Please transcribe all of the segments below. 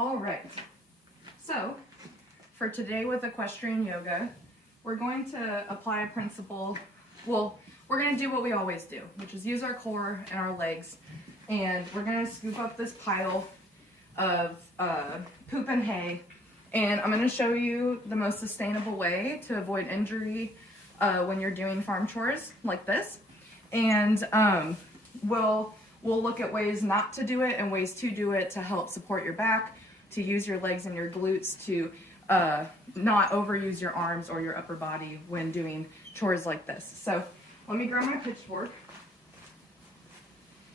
All right, so for today with equestrian yoga, we're going to apply a principle. Well, we're going to do what we always do, which is use our core and our legs, and we're going to scoop up this pile of poop and hay, and I'm going to show you the most sustainable way to avoid injury when you're doing farm chores like this, and we'll look at ways not to do it and ways to do it to help support your back, to use your legs and your glutes, to not overuse your arms or your upper body when doing chores like this. So let me grab my pitchfork.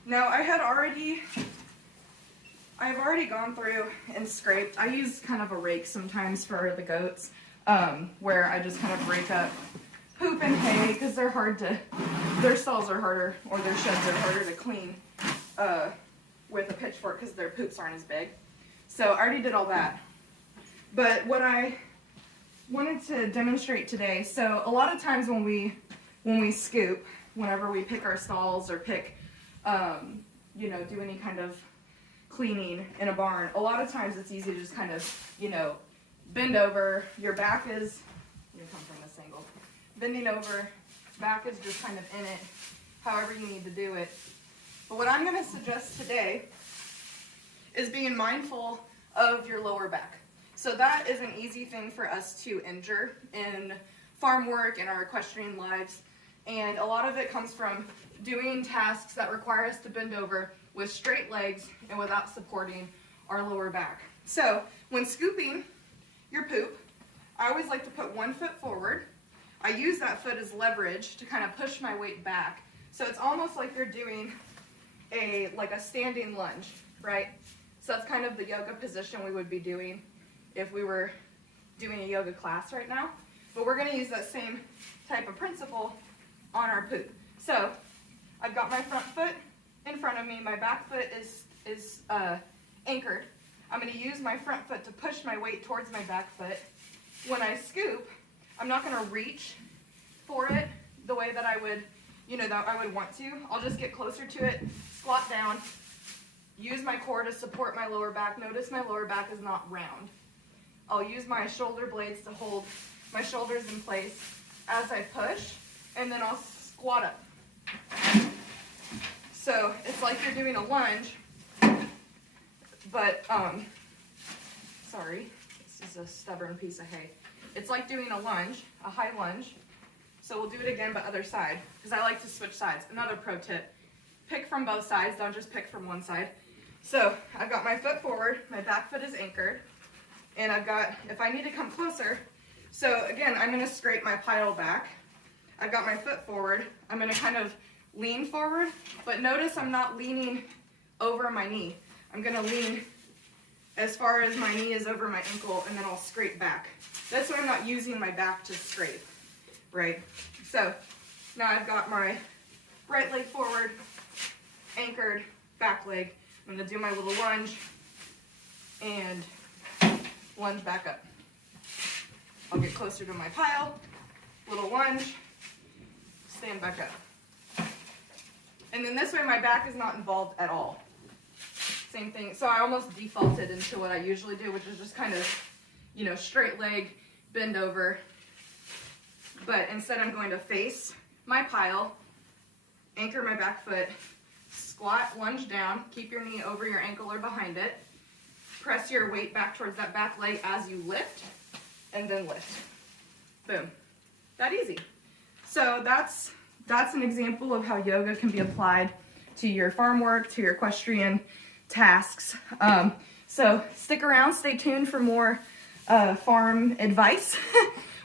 Now I've already gone through and scraped. I use kind of a rake sometimes for the goats, where I just kind of rake up poop and hay because their stalls are harder, or their sheds are harder to clean with a pitchfork because their poops aren't as big. So I already did all that. But what I wanted to demonstrate today, so a lot of times when we scoop, whenever we pick our stalls or pick, do any kind of cleaning in a barn, a lot of times it's easy to just kind of, bend over. Your back is, you come from this angle, bending over, back is just kind of in it, however you need to do it. But what I'm going to suggest today is being mindful of your lower back. So that is an easy thing for us to injure in farm work, in our equestrian lives, and a lot of it comes from doing tasks that require us to bend over with straight legs and without supporting our lower back. So when scooping your poop, I always like to put one foot forward. I use that foot as leverage to kind of push my weight back. So it's almost like you're doing a standing lunge, right? So that's kind of the yoga position we would be doing if we were doing a yoga class right now. But we're going to use that same type of principle on our poop. So I've got my front foot in front of me. My back foot is anchored. I'm going to use my front foot to push my weight towards my back foot. When I scoop, I'm not going to reach for it the way that I would, that I would want to. I'll just get closer to it, squat down, use my core to support my lower back. Notice my lower back is not round. I'll use my shoulder blades to hold my shoulders in place as I push, and then I'll squat up. So it's like you're doing a lunge, but, sorry, this is a stubborn piece of hay. It's like doing a lunge, a high lunge. So we'll do it again, but other side, because I like to switch sides. Another pro tip, pick from both sides, don't just pick from one side. So I've got my foot forward, my back foot is anchored, and I've got, if I need to come closer, so again, I'm gonna scrape my pile back. I've got my foot forward, I'm gonna kind of lean forward, but notice I'm not leaning over my knee. I'm gonna lean as far as my knee is over my ankle, and then I'll scrape back. That's why I'm not using my back to scrape, right? So now I've got my right leg forward, anchored, back leg. I'm gonna do my little lunge and lunge back up. I'll get closer to my pile, little lunge, stand back up. And then this way my back is not involved at all. Same thing, so I almost defaulted into what I usually do, which is just kind of, straight leg, bend over. But instead I'm going to face my pile, anchor my back foot, squat, lunge down, keep your knee over your ankle or behind it, press your weight back towards that back leg as you lift, and then lift. Boom. That easy. So that's an example of how yoga can be applied to your farm work, to your equestrian tasks. So stick around, stay tuned for more farm advice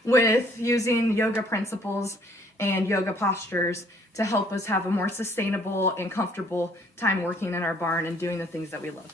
with using yoga principles and yoga postures to help us have a more sustainable and comfortable time working in our barn and doing the things that we love.